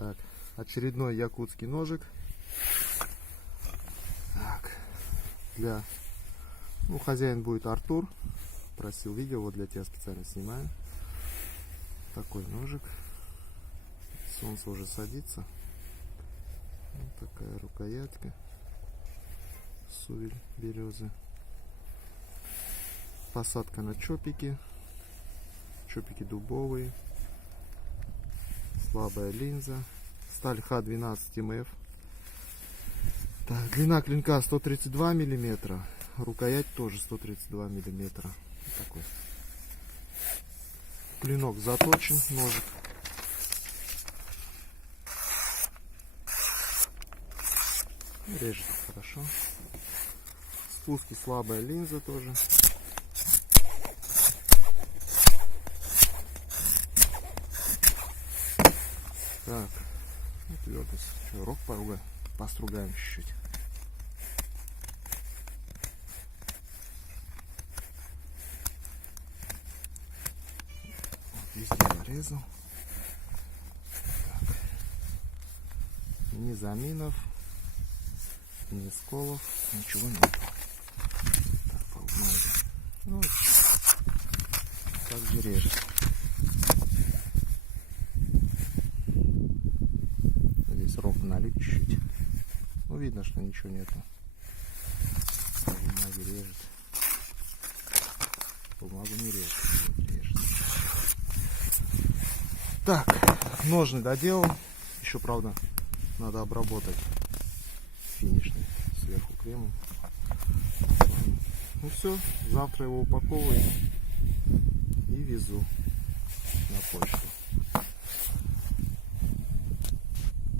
Так, очередной якутский ножик. Так, хозяин будет Артур. Просил видео, вот для тебя специально снимаю. Такой ножик. Солнце уже садится. Вот такая рукоятка. Сувель березы. Посадка на чопики. Чопики дубовые. Слабая линза. Сталь Х12 МФ. Так, длина клинка 132 миллиметра. Рукоять тоже 132 миллиметра. Вот такой. Клинок заточен, ножик. Режет хорошо. Спуски слабая линза тоже. Так, твердость. Рог постругаем чуть-чуть. Везде нарезал. Так. Ни заминов, ни сколов, ничего нет. Так, по бумаге. Ну, так же режет. Здесь ровно налить чуть-чуть. Ну, видно, что ничего нету. По бумаге режет. Бумагу не режет. Так, ножны доделал. Еще, правда, надо обработать финишный сверху кремом. Ну все, завтра его упаковываю и везу на почту.